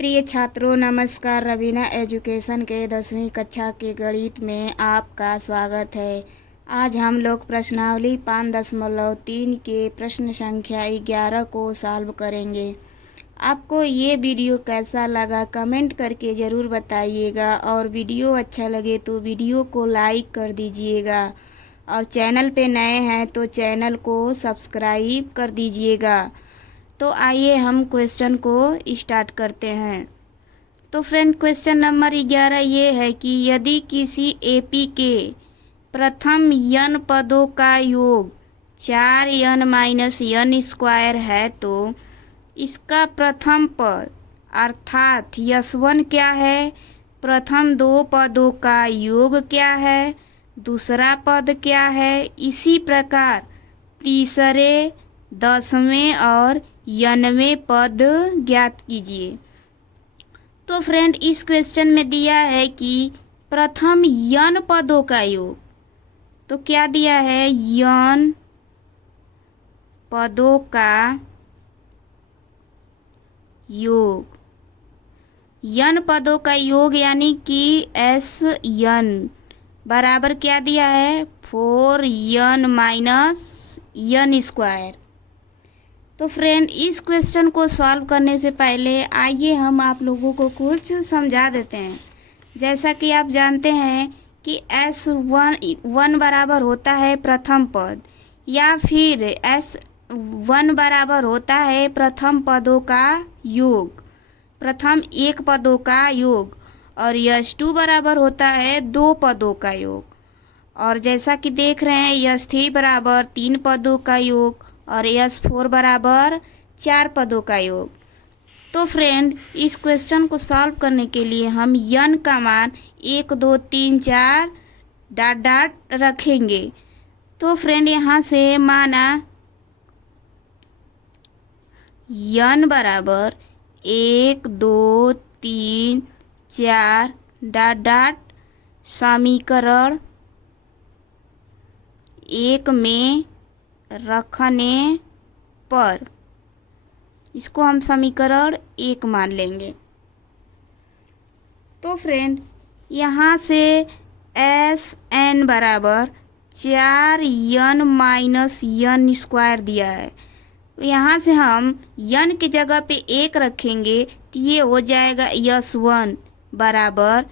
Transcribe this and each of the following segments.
प्रिय छात्रों, नमस्कार। रवीना एजुकेशन के 10वीं कक्षा के गणित में आपका स्वागत है। आज हम लोग प्रश्नावली 5.3 के प्रश्न संख्या 11 को सॉल्व करेंगे। आपको ये वीडियो कैसा लगा कमेंट करके ज़रूर बताइएगा, और वीडियो अच्छा लगे तो वीडियो को लाइक कर दीजिएगा, और चैनल पे नए हैं तो चैनल को सब्सक्राइब कर दीजिएगा। तो आइए हम क्वेश्चन को स्टार्ट करते हैं। तो फ्रेंड, क्वेश्चन नंबर 11 ये है कि यदि किसी एपी के प्रथम n पदों का योग 4n-n² है तो इसका प्रथम पद अर्थात यस1 क्या है, प्रथम दो पदों का योग क्या है, दूसरा पद क्या है, इसी प्रकार तीसरे, 10वें और 90वें पद ज्ञात कीजिए। तो फ्रेंड, इस क्वेश्चन में दिया है कि प्रथम n पदों का योग, तो क्या दिया है, n पदों का योग, n पदों का योग यानी कि Sn बराबर क्या दिया है, 4n-n²। तो फ्रेंड, इस क्वेश्चन को सॉल्व करने से पहले आइए हम आप लोगों को कुछ समझा देते हैं। जैसा कि आप जानते हैं कि S1 बराबर होता है प्रथम पद, या फिर S1 बराबर होता है प्रथम पदों का योग, प्रथम एक पदों का योग, और S2 बराबर होता है दो पदों का योग, और जैसा कि देख रहे हैं S3 बराबर तीन पदों का योग, और S4 बराबर 4 पदों का योग। तो फ्रेंड, इस क्वेश्चन को सॉल्व करने के लिए हम n का मान 1 2 3 4 डॉट डॉट रखेंगे। तो फ्रेंड, यहाँ से माना n बराबर 1 2 3 4 डॉट डॉट समीकरण 1 में रखने पर इसको हम समीकरण 1 मान लेंगे। तो फ्रेंड, यहाँ से Sn बराबर 4n-n² दिया है। यहाँ से हम n की जगह पे 1 रखेंगे तो ये हो जाएगा S1 बराबर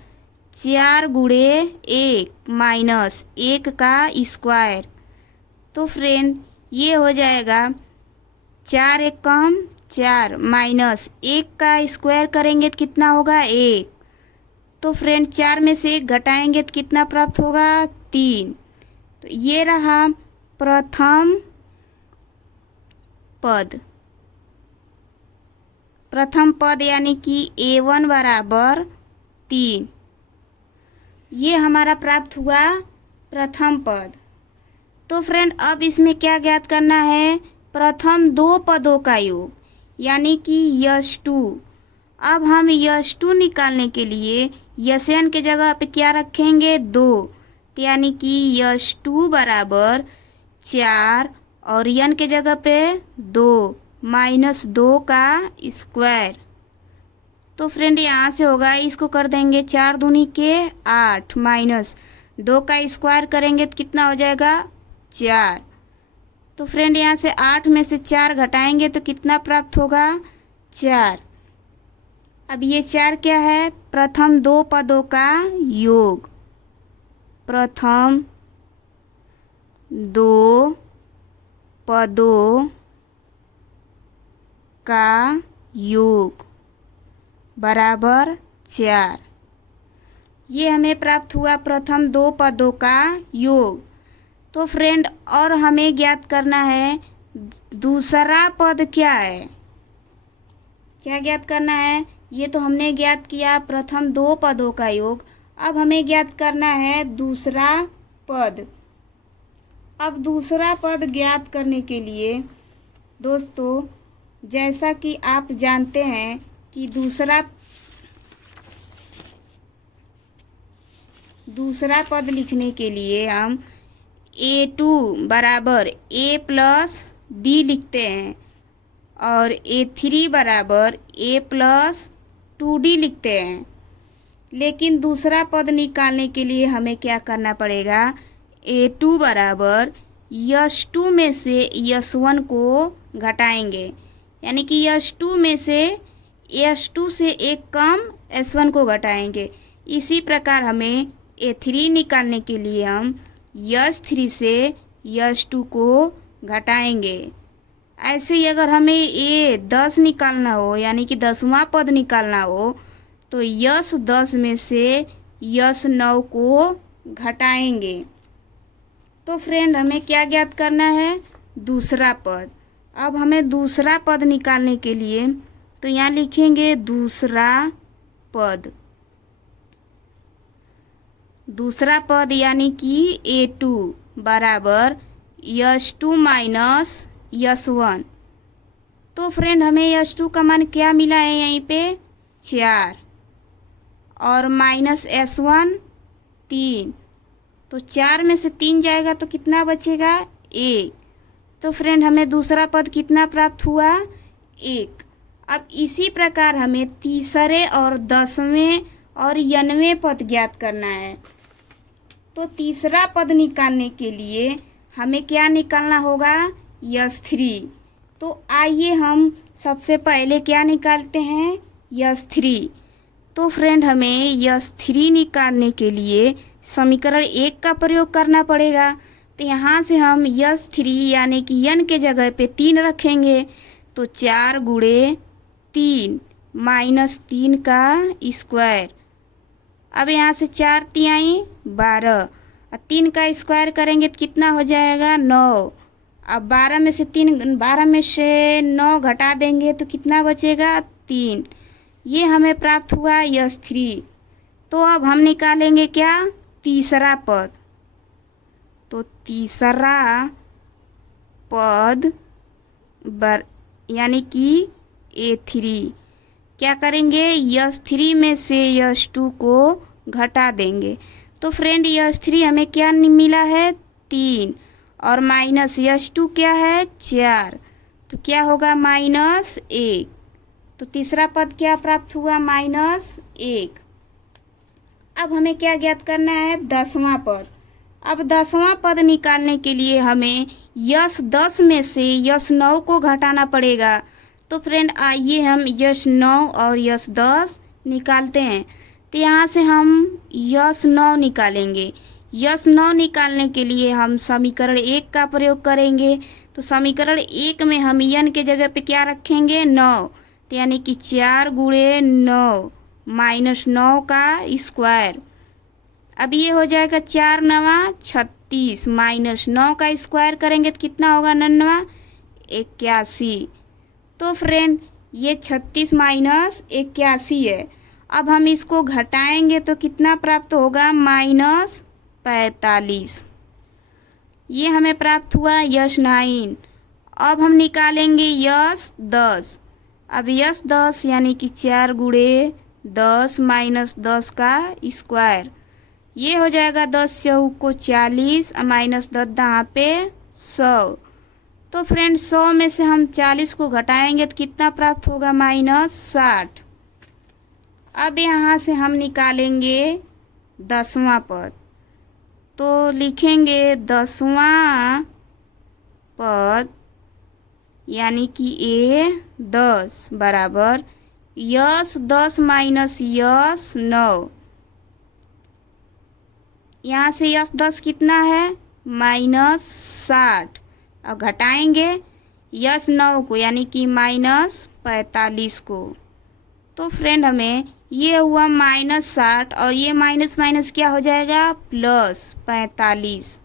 4 गुणे 1 माइनस 1 का स्क्वायर। तो फ्रेंड, ये हो जाएगा 4 1 कम 4 माइनस 1 का स्क्वायर करेंगे तो कितना होगा 1। तो फ्रेंड, 4 में से 1 घटाएंगे तो कितना प्राप्त होगा 3। तो ये रहा प्रथम पद, प्रथम पद यानी कि A1 बराबर 3। ये हमारा प्राप्त हुआ प्रथम पद। तो फ्रेंड, अब इसमें क्या ज्ञात करना है, प्रथम दो पदों का योग यानी कि S2। अब हम S2 निकालने के लिए Sn के जगह पे क्या रखेंगे 2, तो यानी कि S2 बराबर 4 और n के जगह पे 2 माइनस 2 का स्क्वायर। तो फ्रेंड, यहाँ से होगा, इसको कर देंगे 4 दूनी के 8 माइनस 2 का स्क्वायर करेंगे तो कितना हो जाएगा 4। तो फ्रेंड, यहाँ से 8 में से 4 घटाएंगे तो कितना प्राप्त होगा 4। अब ये 4 क्या है, प्रथम दो पदों का योग, प्रथम दो पदों का योग बराबर 4। ये हमें प्राप्त हुआ प्रथम दो पदों का योग। तो फ्रेंड, और हमें ज्ञात करना है दूसरा पद क्या है, क्या ज्ञात करना है, ये तो हमने ज्ञात किया प्रथम दो पदों का योग। अब हमें ज्ञात करना है दूसरा पद। अब दूसरा पद ज्ञात करने के लिए दोस्तों, जैसा कि आप जानते हैं कि दूसरा पद लिखने के लिए हम A2 बराबर A प्लस D लिखते हैं, और A3 बराबर A प्लस 2D लिखते हैं, लेकिन दूसरा पद निकालने के लिए हमें क्या करना पड़ेगा, A2 बराबर यश2 में से यश1 को घटाएंगे, यानी कि यश2 में से यश2 से एक कम S1 को घटाएंगे। इसी प्रकार हमें A3 निकालने के लिए हम यश3 से यश2 को घटाएंगे। ऐसे ही अगर हमें A10 निकालना हो, यानी कि 10वां पद निकालना हो, तो यश10 में से यश9 को घटाएंगे। तो फ्रेंड हमें क्या ज्ञात करना है, दूसरा पद। अब हमें दूसरा पद निकालने के लिए तो यहाँ लिखेंगे दूसरा पद। दूसरा पद यानी कि A2 बराबर यश2 माइनस यश1। तो फ्रेंड हमें यश2 का मान क्या मिला है, यहीं पे 4 और माइनस S1 3। तो 4 में से 3 जाएगा तो कितना बचेगा, 1। तो फ्रेंड हमें दूसरा पद कितना प्राप्त हुआ, 1। अब इसी प्रकार हमें तीसरे और 10वें और 90वें पद ज्ञात करना है। तो तीसरा पद निकालने के लिए हमें क्या निकालना होगा, यश3। तो आइए हम सबसे पहले क्या निकालते हैं, यश3। तो फ्रेंड हमें यश3 निकालने के लिए समीकरण 1 का प्रयोग करना पड़ेगा। तो यहाँ से हम यश3 यानी कि n के जगह पे 3 रखेंगे। तो 4 गुणे 3 माइनस 3 का स्क्वायर। अब यहाँ से 4 तिहाई 12 और 3 का स्क्वायर करेंगे तो कितना हो जाएगा, 9। अब 12 में से 9 घटा देंगे तो कितना बचेगा, 3। ये हमें प्राप्त हुआ यश3। तो अब हम निकालेंगे क्या, तीसरा पद। तो तीसरा पद यानी कि A3 क्या करेंगे, यश3 में से यश2 को घटा देंगे। तो फ्रेंड यश3 हमें क्या मिला है, 3 और माइनस यश2 क्या है, 4। तो क्या होगा, -1। तो तीसरा पद क्या प्राप्त हुआ, -1। अब हमें क्या ज्ञात करना है, 10वां पद। अब 10वां पद निकालने के लिए हमें यश10 में से यश9 को घटाना पड़ेगा। तो फ्रेंड आइए हम यश9 और यश10 निकालते हैं। तो यहाँ से हम यश9 निकालेंगे। यश9 निकालने के लिए हम समीकरण 1 का प्रयोग करेंगे। तो समीकरण 1 में हम n के जगह पे क्या रखेंगे, 9। तो यानी कि 4 गुणे 9 माइनस 9 का स्क्वायर। अब ये हो जाएगा 4 9 36 माइनस 9 का स्क्वायर करेंगे तो कितना होगा, 9 81। तो फ्रेंड ये 36 माइनस 81 है। अब हम इसको घटाएंगे तो कितना प्राप्त होगा, -45। ये हमें प्राप्त हुआ यश9। अब हम निकालेंगे यश10। अब यश10 यानी कि 4 गुणे 10 माइनस 10 का स्क्वायर। ये हो जाएगा 10 चौक को 40 और माइनस 10 यहाँ पे 100। तो फ्रेंड 100 में से हम 40 को घटाएंगे तो कितना प्राप्त होगा, -60। अब यहाँ से हम निकालेंगे 10वां पद। तो लिखेंगे 10वां पद यानी कि A10 बराबर यश10 माइनस यश9। यहाँ से यश10 कितना है, -60 और घटाएंगे यश9 को यानी कि -45 को। तो फ्रेंड हमें ये हुआ -60 और ये माइनस माइनस क्या हो जाएगा, +45।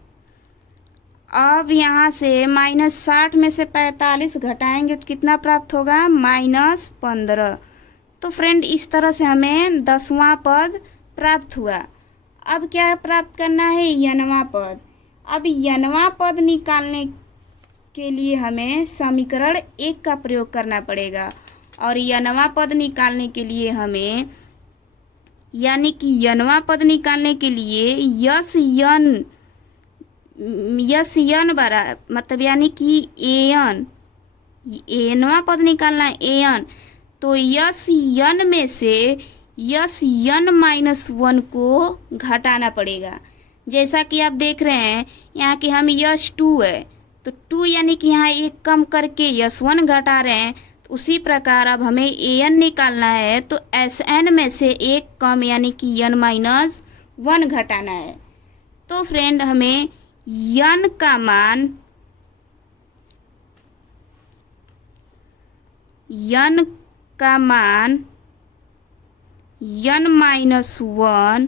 अब यहाँ से -60 में से 45 घटाएंगे तो कितना प्राप्त होगा, -15। तो फ्रेंड इस तरह से हमें 10वां पद प्राप्त हुआ। अब क्या प्राप्त करना है, n वां पद। अब n वां पद निकालने के लिए हमें समीकरण 1 का प्रयोग करना पड़ेगा। और n वां पद निकालने के लिए हमें यानी कि n वां पद निकालने के लिए यस n बरा मतलब यानी कि an n वां पद निकालना है an। तो यस यन में से यस यन माइनस 1 को घटाना पड़ेगा। जैसा कि आप देख रहे हैं यहाँ कि हम यस 2 है तो 2 यानी कि यहाँ एक कम करके यस 1 घटा रहे हैं। तो उसी प्रकार अब हमें ए एन निकालना है तो एस एन में से एक कम यानी कि यन माइनस 1 घटाना है। तो फ्रेंड हमें यन का मान यन माइनस 1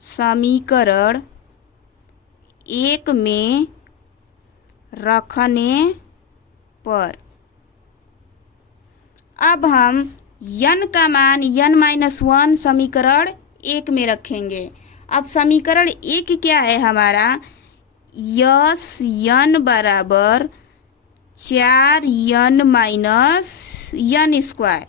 समीकरण 1 में रखने पर अब हम यन का मान यन माइनस 1 समीकरण 1 में रखेंगे। अब समीकरण 1 क्या है हमारा, यस यन बराबर 4 यन माइनस यन स्क्वायर।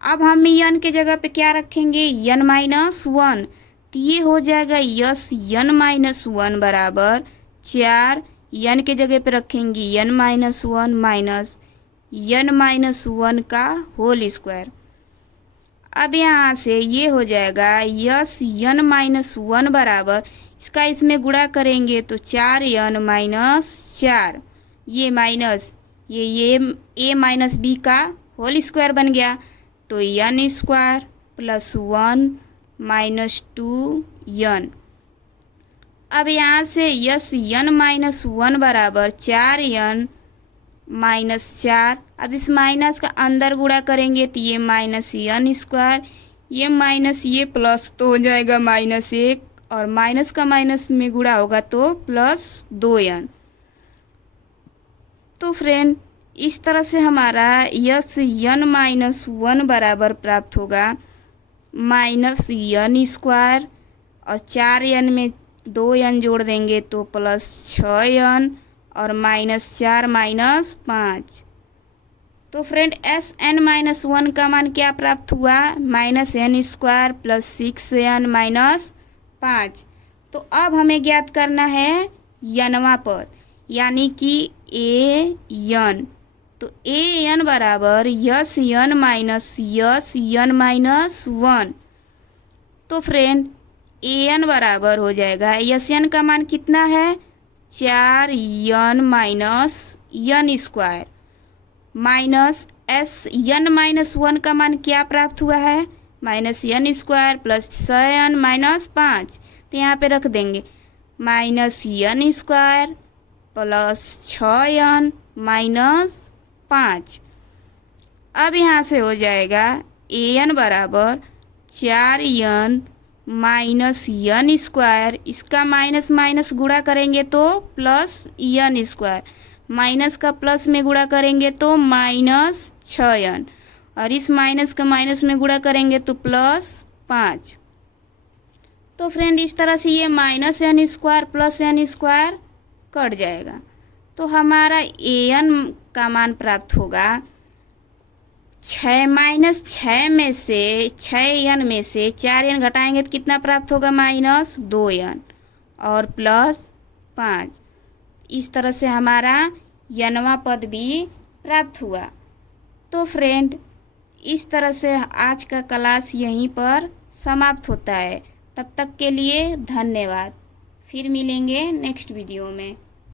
अब हम यन के जगह पे क्या रखेंगे, यन माइनस 1, तो ये हो जाएगा यस यन माइनस 1 बराबर 4 यन के जगह पे रखेंगे यन माइनस 1 माइनस यन माइनस 1 का होल स्क्वायर। अब यहाँ से ये हो जाएगा यस यन माइनस 1 बराबर, इसका इसमें गुणा करेंगे तो 4 यन माइनस 4, ये माइनस ये ए माइनस बी का होल स्क्वायर बन गया। तो यन स्क्वायर प्लस 1 माइनस 2 यन। अब यहाँ से यस यन माइनस 1 बराबर 4 यन माइनस 4, अब इस माइनस का अंदर गुणा करेंगे तो ये माइनस यन स्क्वायर, ये माइनस ये प्लस तो हो जाएगा माइनस 1 और माइनस का माइनस में गुणा होगा तो प्लस 2 यन। तो फ्रेंड इस तरह से हमारा यस यन माइनस 1 बराबर प्राप्त होगा माइनस यन स्क्वायर और 4 यन में 2 यन जोड़ देंगे तो प्लस 6 यन और माइनस 4 माइनस 5। तो फ्रेंड एस एन माइनस 1 का मान क्या प्राप्त हुआ, minus n square plus 6 n minus 5। तो अब हमें ज्ञात करना है यनवा पद यानी कि ए यन। तो ए यन बराबर यस यन माइनस यस यन माइनस 1। तो फ्रेंड ए एन बराबर हो जाएगा यस एन का मान कितना है 4 n minus n square minus S n minus 1 का मान क्या प्राप्त हुआ है minus n square plus 6 n minus 5। तो यहाँ पे रख देंगे minus n square plus 6 n minus 5। अब यहाँ से हो जाएगा ए एन बराबर 4 यन माइनस यन स्क्वायर, इसका माइनस माइनस गुणा करेंगे तो प्लस यन स्क्वायर, माइनस का प्लस में गुणा करेंगे तो माइनस 6 यन और इस माइनस का माइनस में गुणा करेंगे तो प्लस 5। तो फ्रेंड इस तरह से ये minus n square plus n square cut जाएगा। तो हमारा ए एन का मान प्राप्त होगा 6 माइनस 6 में से 6 यन में से 4 यन घटाएंगे तो कितना प्राप्त होगा माइनस 2 यन और प्लस 5। इस तरह से हमारा यनवा पद भी प्राप्त हुआ। तो फ्रेंड इस तरह से आज का क्लास यहीं पर समाप्त होता है। तब तक के लिए धन्यवाद। फिर मिलेंगे नेक्स्ट वीडियो में।